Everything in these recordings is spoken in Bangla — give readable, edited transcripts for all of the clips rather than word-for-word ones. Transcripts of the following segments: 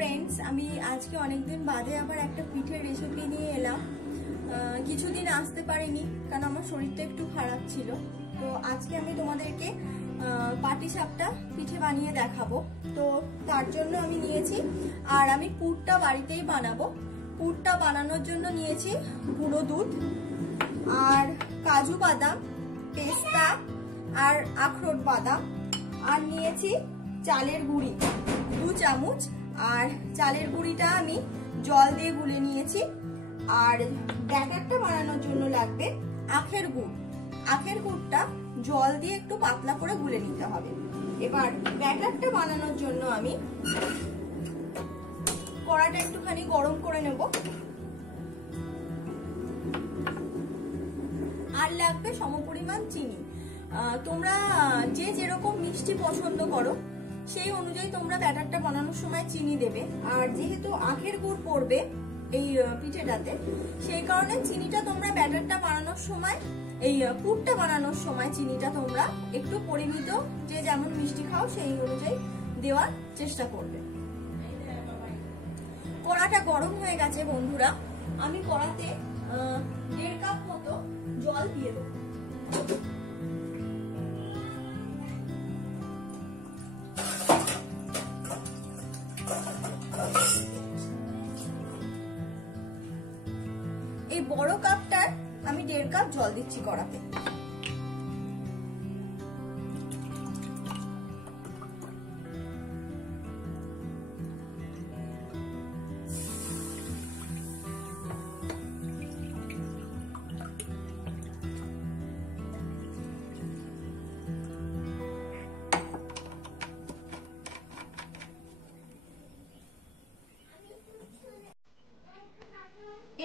ফ্রেন্ডস, আমি আজকে অনেকদিন বাদে আবার একটা পিঠের রেসিপি নিয়ে এলাম। কিছুদিন আসতে পারিনি কারণ আমার শরীরটা একটু খারাপ ছিল। তো আজকে আমি তোমাদেরকে পাটিসাপটা পিঠে বানিয়ে দেখাবো। তো তার জন্য আমি নিয়েছি, আর আমি পুরটা বাড়িতেই বানাবো। পুরটা বানানোর জন্য নিয়েছি গুঁড়ো দুধ আর কাজু বাদাম, পেস্তা আর আখরোট বাদাম, আর নিয়েছি চালের গুঁড়ি 2 চামচ। আর চালের গুঁড়িটা আমি জল দিয়ে গুলে নিয়েছি। আর ব্যাটারটা বানানোর জন্য লাগবে আখের গুড়। আখের গুড়টা জল দিয়ে একটু পাতলা করে গুলে নিতে হবে। এবার ব্যাটারটা বানানোর জন্য আমি কড়াটা একটুখানি গরম করে নেব। আর লাগবে সমপরিমাণ চিনি। তোমরা যে যেরকম মিষ্টি পছন্দ করো সেই অনুযায়ী তোমরা ব্যাটারটা বানানোর সময় চিনি দেবে। আর যেহেতু আখের গুড় পড়বে এই পিঠেটাতে, সেই কারণে চিনিটা তোমরা ব্যাটারটা বানানোর সময়, এই পুরটা বানানোর সময় চিনিটা তোমরা একটু পরিমিত, যে যেমন মিষ্টি খাও সেই অনুযায়ী দেওয়ার চেষ্টা করবে। কড়াটা গরম হয়ে গেছে বন্ধুরা, আমি কড়াতে 1.5 কাপ মতো জল দিয়ে দেবো। এই বড় কাপটার আমি 1.5 কাপ জল দিচ্ছি কড়াতে।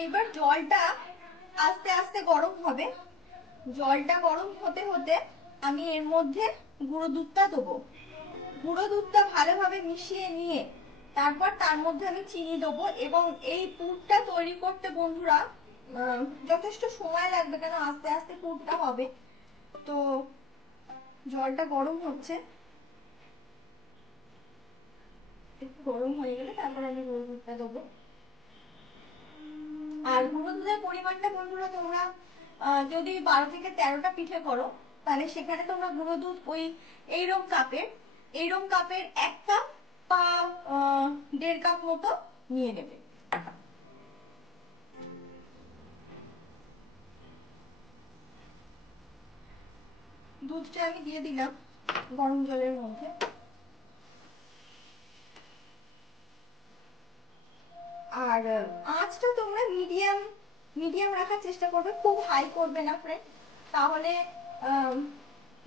এবার জলটা আস্তে আস্তে গরম হবে। জলটা গরম হতে হতে আমি এর মধ্যে গুঁড়ো দুধটা দেবো। গুঁড়ো দুধটা ভালোভাবে মিশিয়ে নিয়ে তারপর তার মধ্যে আমি চিনি দেবো। এবং এই পুরটা তৈরি করতে বন্ধুরা যথেষ্ট সময় লাগবে, কেন আস্তে আস্তে পুরটা হবে। তো জলটা গরম হচ্ছে, একটু গরম হয়ে গেলে তারপর আমি গুঁড়ো দুধটা দেবো। আর গুঁড়ো দুধের পরিমাণটা বন্ধুরা তোমরা যদি 12 থেকে 13টা পিঠে করো, তাহলে সেখানে তোমরা গুঁড়ো দুধ ওই এইরকম কাপের 1 কাপ বা 1.5 কাপ মতো নিয়ে নেবে। দুধটা আমি দিয়ে দিলাম গরম জলের মধ্যে। আর আঁচটা তোমরা মিডিয়াম রাখার চেষ্টা করবে, খুব হাই করবে না ফ্রেন্ড, তাহলে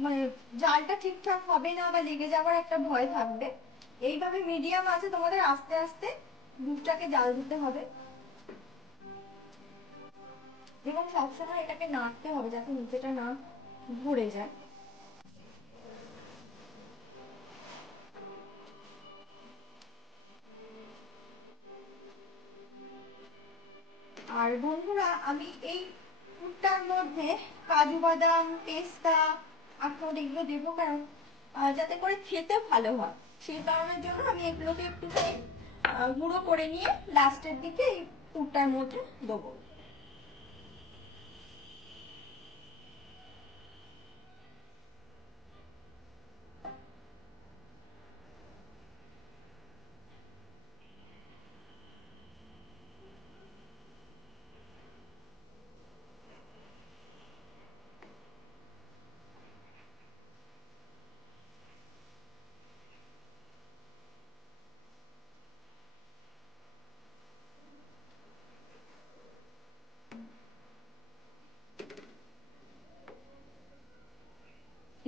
মানে জালটা ঠিকঠাক হবে না বা লেগে যাওয়ার একটা ভয় থাকবে। এইভাবে মিডিয়াম আছে তোমাদের আস্তে আস্তে দুধটাকে জাল দিতে হবে এবং সবসময় এটাকে নাড়তে হবে যাতে নিচেটা না ভরে যায়। আর বন্ধুরা আমি এই দুধটার মধ্যে কাজু বাদাম, পেস্তা, আখরোট এগুলো দেবো, কারণ যাতে করে খেতে ভালো হয়। সেই কারণের জন্য আমি এগুলোকে একটুখানি গুঁড়ো করে নিয়ে লাস্টের দিকে এই পুরটার মধ্যে দেবো।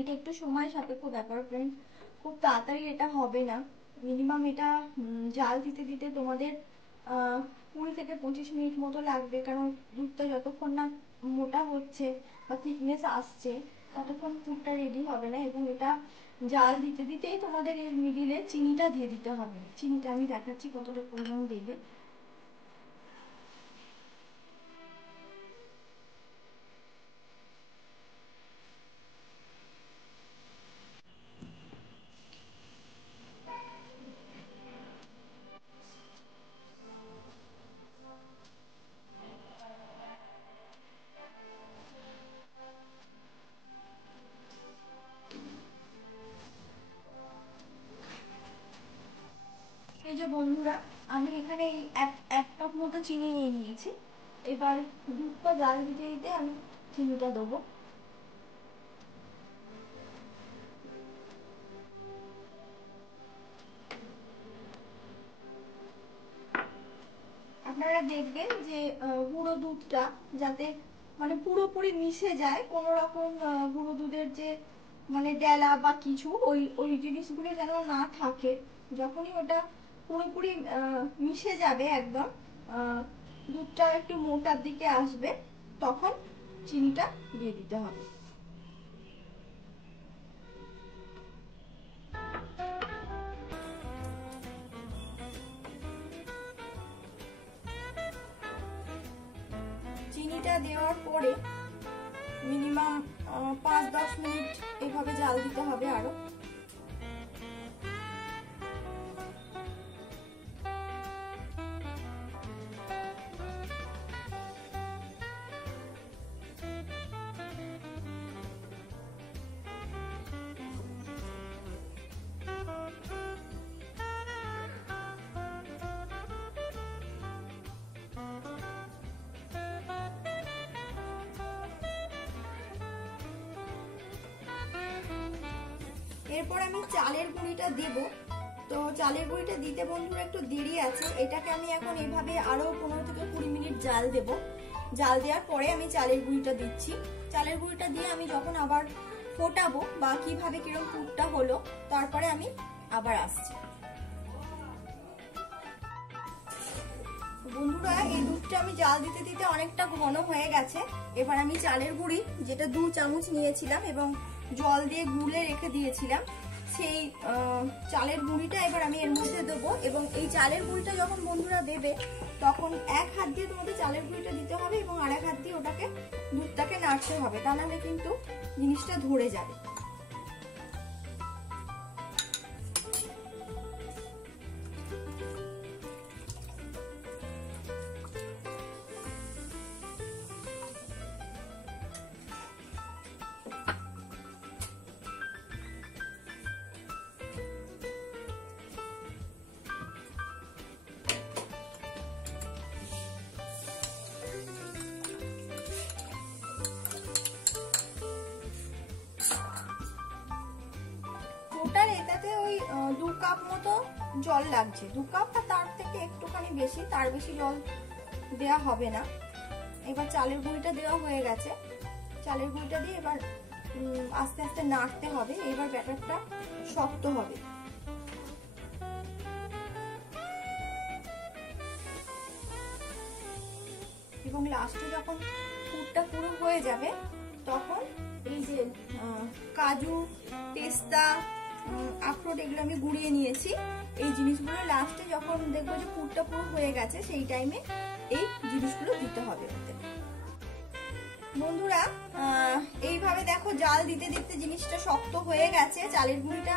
এটা একটু সময় সাপেক্ষ ব্যাপার ফ্রেন্ড, খুব তাড়াতাড়ি এটা হবে না। মিনিমাম এটা জাল দিতে দিতে তোমাদের 20 থেকে 25 মিনিট মতো লাগবে, কারণ দুধটা যতক্ষণ না মোটা হচ্ছে বা থিকনেস আসছে ততক্ষণ পুরটা রেডি হবে না। এবং এটা জাল দিতে দিতেই তোমাদের এর মিডিলে চিনিটা দিয়ে দিতে হবে। চিনিটা আমি দেখাচ্ছি কতটা পরিমাণ দেবে। যে বন্ধুরা, আমি এখানে এক কাপ মতো চিনি নিয়ে নিয়েছি। এবার দুধটা জাল দিতে দিতে আমি চিনিটা দেবো। আপনারা দেখবেন যে গুঁড়ো দুধটা যাতে মানে পুরোপুরি মিশে যায়, কোনো রকম গুঁড়ো দুধের যে মানে ডেলা বা কিছু ওই ওই জিনিসগুলো যেন না থাকে। যখনই ওটা পুরোপুরি মিশে যাবে, একদম দুধটা একটু মোটার দিকে আসবে, তখন চিনিটা দিয়ে দিতে হবে। চিনিটা দেওয়ার পরে মিনিমাম 5-10 মিনিট এভাবে জাল দিতে হবে আরো। এরপর আমি চালের গুঁড়িটা দেব। তো চালের গুঁড়িটা দিতে বন্ধুরা একটু দেরি আছে। এটাকে আমি এখন এইভাবে আরো 15 থেকে 20 মিনিট জাল দেব। জাল দেওয়ার পরে আমি চালের গুঁড়িটা দিচ্ছি। চালের গুঁড়িটা দিয়ে আমি যখন আবার ফোটাবো বা কিভাবে কিরকম পুরটা হলো, তারপরে আমি আবার আসছি। বন্ধুরা, এই দুধটা আমি জাল দিতে দিতে অনেকটা ঘন হয়ে গেছে। এবার আমি চালের গুঁড়ি, যেটা 2 চামচ নিয়েছিলাম এবং জল দিয়ে গুলে রেখে দিয়েছিলাম, সেই চালের গুঁড়িটা এবার আমি এর মধ্যে দেবো। এবং এই চালের গুঁড়িটা যখন বন্ধুরা দেবে, তখন এক হাত দিয়ে তোমাদের চালের গুঁড়িটা দিতে হবে এবং আর এক হাত দিয়ে ওটাকে দুধটাকে নাড়তে হবে, তা নাহলে কিন্তু জিনিসটা ধরে যাবে। এটাতে ওই 2 কাপ মতো জল লাগছে। 2 কাপ বা তার থেকে একটুখানি বেশি, তার বেশি জল দেওয়া হবে না। এবার চালের গুঁড়িটা দেওয়া হয়ে গেছে। চালের গুঁড়িটা দিয়ে এবার আস্তে আস্তে নাড়তে হবে। এবার ব্যাটারটা শক্ত হবে। এবং লাস্টে যখন পুরটা পুরো হয়ে যাবে, তখন এই যে কাজু, পেস্তা, আখরোট এগুলো আমি গুঁড়িয়ে নিয়েছি, এই জিনিসগুলো লাস্টে যখন দেখবো যে পুরটা পুরো হয়ে গেছে, সেই টাইমে এই জিনিসগুলো দিতে হবে ওতে। বন্ধুরা, এইভাবে দেখো জাল দিতে দিতে জিনিসটা শক্ত হয়ে গেছে। চালের গুঁড়িটা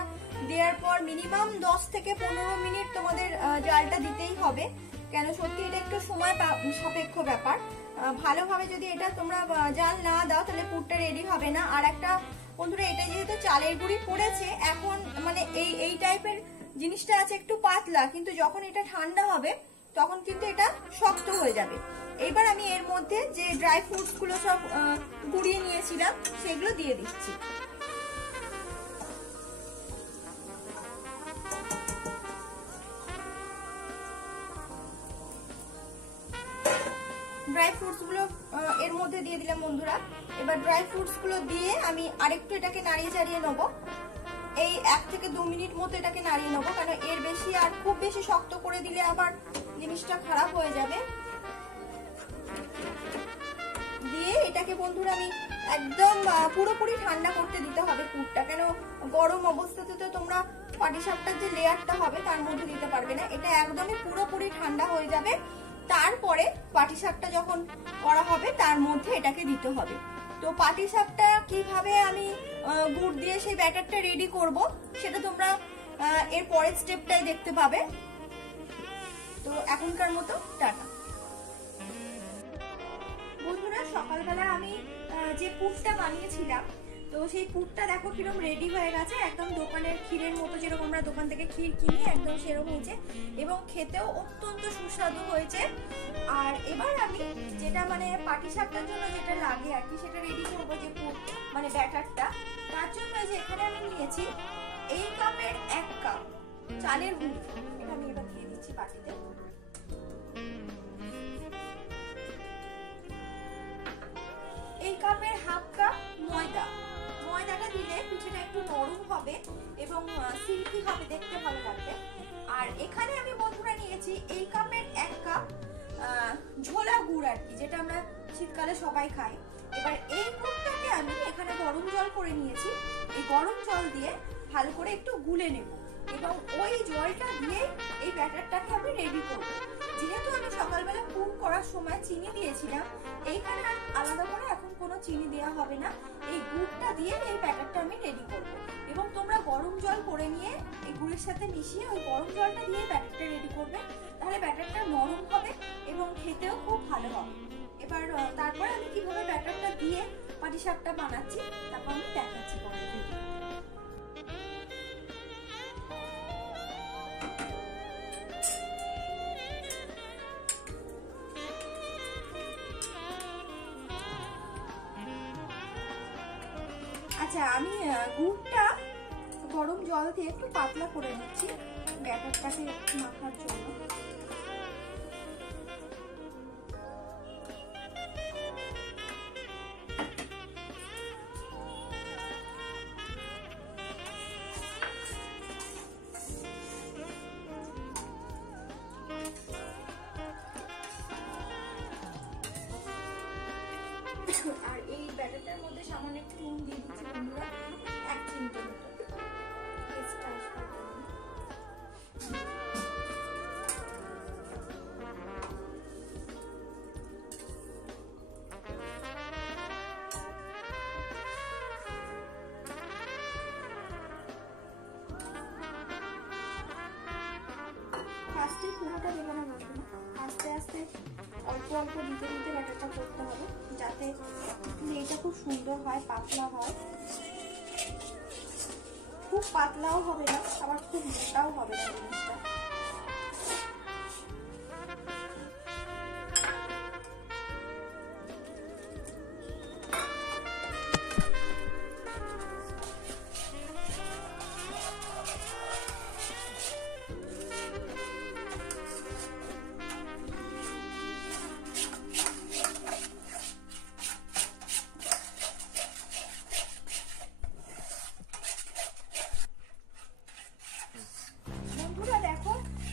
দেওয়ার পর মিনিমাম 10 থেকে 15 মিনিট তোমাদের জালটা দিতেই হবে, কেন সত্যি এটা একটু সময় সাপেক্ষ ব্যাপার। ভালোভাবে যদি এটা তোমরা জাল না দাও, তাহলে পুরটা রেডি হবে না। আর একটা বন্ধুরা, এটা যেহেতু চালের গুঁড়ি পড়েছে, এখন মানে এই টাইপের জিনিসটা আছে একটু পাতলা, কিন্তু যখন এটা ঠান্ডা হবে তখন কিন্তু এটা শক্ত হয়ে যাবে। এবার আমি এর মধ্যে যে ড্রাই ফ্রুটস গুলো সব গুঁড়িয়ে নিয়েছিলাম, সেগুলো দিয়ে দিচ্ছি। ড্রাই ফ্রুটস গুলো এর মধ্যে দিয়ে দিলাম বন্ধুরা। এবার ড্রাই ফ্রুটস গুলো দিয়ে আমি আরেকটু এটাকে নাড়িয়ে চাড়িয়ে নেবো। এই 1 থেকে 2 মিনিট মতো এটাকে নাড়িয়ে নেবো, কারণ এর বেশি আর খুব বেশি শক্ত করে দিলে আবার জিনিসটা খারাপ হয়ে যাবে। দিয়ে এটাকে বন্ধুরা আমি একদম পুরোপুরি ঠান্ডা করতে দিতে হবে পুরটা, কেন গরম অবস্থাতে তো তোমরা পাটিসাপটার যে লেয়ারটা হবে তার মধ্যে দিতে পারবে না। এটা একদমই পুরোপুরি ঠান্ডা হয়ে যাবে, তারপরে পাটিসাপটা যখন করা হবে তার মধ্যে এটাকে দিতে হবে। তো পাটিসাপটা কিভাবে আমি গুড় দিয়ে সেই ব্যাটারটা রেডি করব, সেটা তোমরা এর পরের স্টেপটাই দেখতে পাবে। তো এখনকার মতো টাটা। বন্ধুরা, সকালবেলা আমি যে পুরটা বানিয়েছিলাম, তো সেই পুরটা দেখো কিরকম রেডি হয়ে গেছে, একদম দোকানের ক্ষীরের মতো, যেরকম আমরা দোকান থেকে ক্ষীর কিনি একদম সেরকম হয়েছে এবং খেতেও অত্যন্ত সুস্বাদু হয়েছে। আর এবার আমি যেটা মানে পাটিসাপটার জন্য যেটা লাগে আর কি, সেটা রেডি করবো, যে মানে ব্যাটারটা। তার জন্য যে এখানে আমি নিয়েছি এই কাপের 1 কাপ চালের গুঁড়ি, এটা আমি এবার দিয়ে দিচ্ছি বাটিতে। এই কাপের 1/2 কাপ ময়দা, ময়দাটা দিলে পিঠেটা একটু নরম হবে এবং সিল্কি হবে, দেখতে ভালো লাগবে। আর এখানে আমি বন্ধুরা নিয়েছি এই কাপের 1 কাপ ঝোলা গুড় আর কি, যেটা আমরা শীতকালে সবাই খাই। এবার এই গুড়টাকে আমি এখানে গরম জল করে নিয়েছি, এই গরম জল দিয়ে ভালো করে একটু গুলে নেব এবং ওই জলটা দিয়ে এই ব্যাটারটাকে আমি রেডি করব। যেহেতু আমি সকালবেলা পুর করার সময় চিনি দিয়েছিলাম, এইখানে আর আলাদা করে এখন কোনো চিনি দেওয়া হবে না, এই গুড়টা দিয়ে এই ব্যাটারটা আমি রেডি করব। এবং তোমরা গরম জল করে নিয়ে এই গুড়ের সাথে মিশিয়ে ওই গরম জলটা দিয়ে ব্যাটারটা রেডি করবে, তাহলে ব্যাটারটা নরম হবে এবং খেতেও খুব ভালো হবে। এবার তারপরে আমি কিভাবে ব্যাটারটা দিয়ে পাটিসাপটা বানাচ্ছি তারপর আমি দেখাচ্ছি পরের ভিডিও। আচ্ছা, আমি গুড়টা গরম জল দিয়ে একটু পাতলা করে নিচ্ছি ব্যাটারটাকে মাখার জন্য। আর এই ব্যাটারটার মধ্যে সামান্য একটু নুন দিয়ে দিচ্ছি বন্ধুরা, 1 চিমটে মতো। ফার্স্টে পুরোটা দেবে না বন্ধুরা, আস্তে আস্তে অল্প অল্প দিতে দিতে ব্যাটারটা করতে হবে, যাতে এইটা খুব সুন্দর হয়, পাতলা হয়। খুব পাতলাও হবে না, আবার খুব মোটাও হবে না জিনিসটা।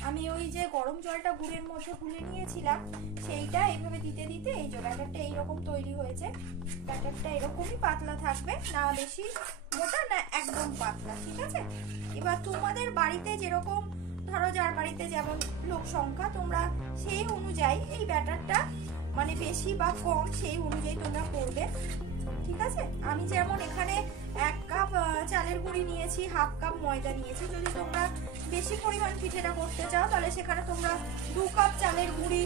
আমি ওই যে গরম জলটা গুড়ের মধ্যে গুলে নিয়েছিলাম, সেইটা এইভাবে দিতে দিতে এই যে ব্যাটারটা এইরকম তৈরি হয়েছে। ব্যাটারটা এরকমই পাতলা থাকবে, না বেশি মোটা না একদম পাতলা, ঠিক আছে? এবার তোমাদের বাড়িতে যেরকম, ধরো যার বাড়িতে যেমন লোক সংখ্যা, তোমরা সেই অনুযায়ী এই ব্যাটারটা মানে বেশি বা কম সেই অনুযায়ী তোমরা করবে, ঠিক আছে? আমি যেমন এখানে 1 কাপ চালের গুঁড়ি নিয়েছি, 1/2 কাপ ময়দা নিয়েছি। যদি তোমরা বেশি পরিমাণ পিঠেটা করতে চাও তাহলে সেখানে তোমরা 2 কাপ চালের গুঁড়ি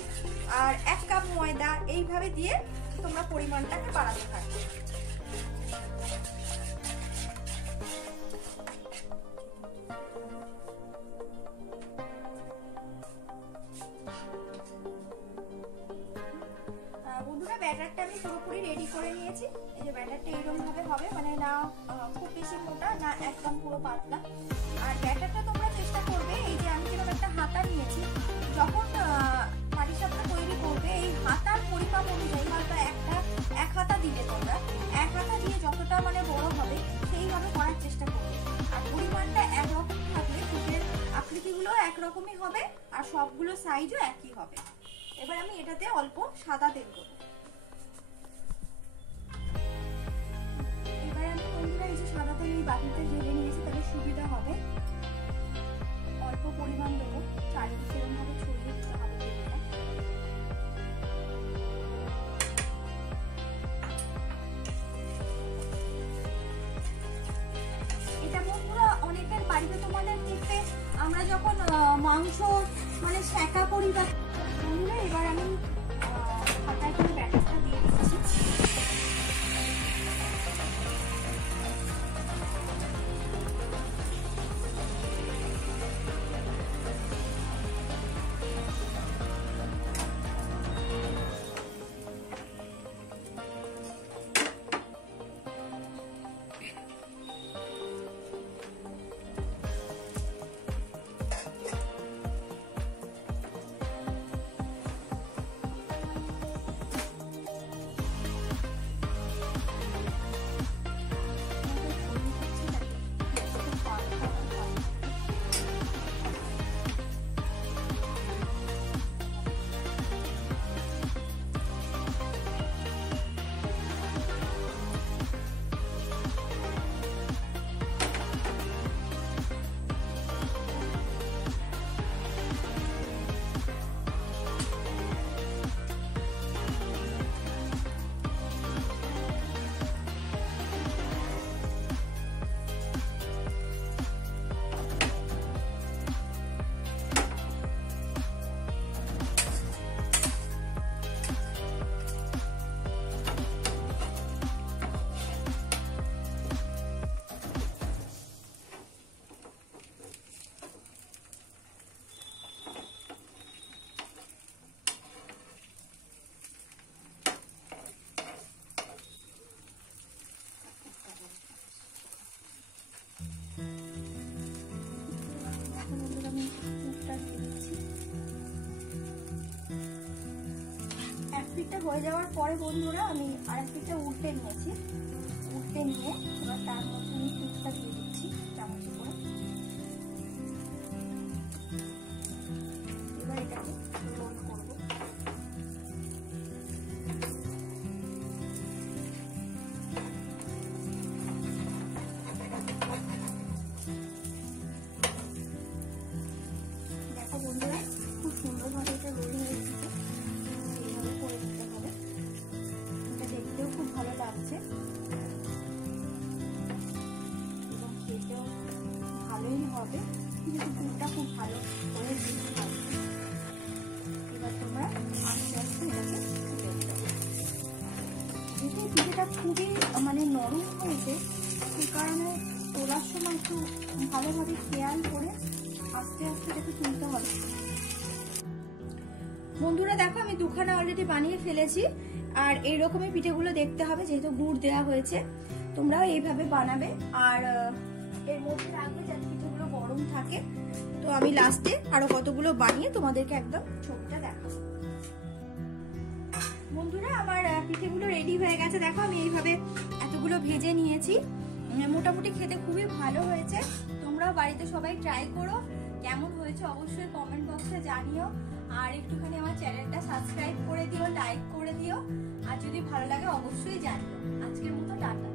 আর 1 কাপ ময়দা এইভাবে দিয়ে তোমরা পরিমাণটাকে বাড়াতে থাকবে। বন্ধুরা, ব্যাটারটা আমি পুরোপুরি রেডি করে নিয়েছি। এই যে ব্যাটারটা এরকম ভাবে হবে, মানে না খুব বেশি মোটা না একদম পুরো পাতলা। আর ব্যাটারটা তোমরা চেষ্টা করবে, এই যে আমি যেরকম একটা হাতা নিয়েছি, যখন পাটিসাপটা তৈরি করবে এই হাতার পরিমাপ অনুযায়ী, হয়তো এক হাতা দিলে তোমরা 1 হাতা দিয়ে যতটা মানে বড় হবে সেইভাবে করার চেষ্টা করবে। আর পরিমাণটা একরকম থাকলে পিঠের আকৃতিগুলো একরকমই হবে আর সবগুলো সাইজও একই হবে। এবার আমি এটাতে অল্প সাদা তেল দেবো। এবার আমি বন্ধুরা এই যে সাদা তেল এই বাটিতে ঢেলে নিয়েছি, তাহলে সুবিধা হবে। অল্প পরিমাণ দেবো, চারিদিকে এরকম ভাবে ছড়িয়ে দিতে হবে তেলটা। এটা বন্ধুরা অনেকের বাড়িতে তোমাদের করতে, আমরা যখন মাংস মানে সেঁকা করি বা বন্ধুরা, এবার আমি হাতায় করে ব্যাটারটা দিয়ে দিচ্ছি। পিঠটা দিয়ে দিচ্ছি। এক পিঠটা হয়ে যাওয়ার পরে বন্ধুরা আমি আরেক পিঠটা উল্টে নিয়েছি। উল্টে নিয়ে এবার তার মধ্যে আমি পিঠটা দিয়ে দিচ্ছি চামচে করে। এবার এটাকে রোল করবো। দেখো বন্ধুরা, খুব সুন্দরভাবে এটা রোল হয়ে এসেছে। এইভাবে করে দিতে হবে। এটা দেখতেও খুব ভালো লাগছে এবং খেতেও ভালোই হবে, কিন্তু দুধটা খুব ভালো করে দিতে হবে। এবার তোমরা আস্তে আস্তে এটাকে তুলে দেবে। যেহেতু পিঠেটা খুবই নরম হয়েছে, সেই কারণে তোলার সময় একটু ভালোভাবে খেয়াল করে আস্তে আস্তে এটাকে তুলতে হবে। বন্ধুরা দেখো, আমি দুখানা অলরেডি বানিয়ে ফেলেছি। আর এইরকমই পিঠেগুলো দেখতে হবে, যেহেতু গুড় দেওয়া হয়েছে। তোমরাও এইভাবে বানাবে আর এর মধ্যে রাখবে যাতে পিঠেগুলো গরম থাকে। তো আমি লাস্টে আরো কতগুলো বানিয়ে তোমাদেরকে একদম ছবিটা দেখাবো। বন্ধুরা আমার পিঠেগুলো রেডি হয়ে গেছে। দেখো আমি এইভাবে এতগুলো ভেজে নিয়েছি। মোটামুটি খেতে খুবই ভালো হয়েছে। তোমরাও বাড়িতে সবাই ট্রাই করো। কেমন হয়েছে অবশ্যই কমেন্ট বক্সে জানিও। আর একটুখানি আমার চ্যানেলটা সাবস্ক্রাইব করে দিও, লাইক করে দিও। আর যদি ভালো লাগে অবশ্যই জানিও। আজকের মতো টাটা।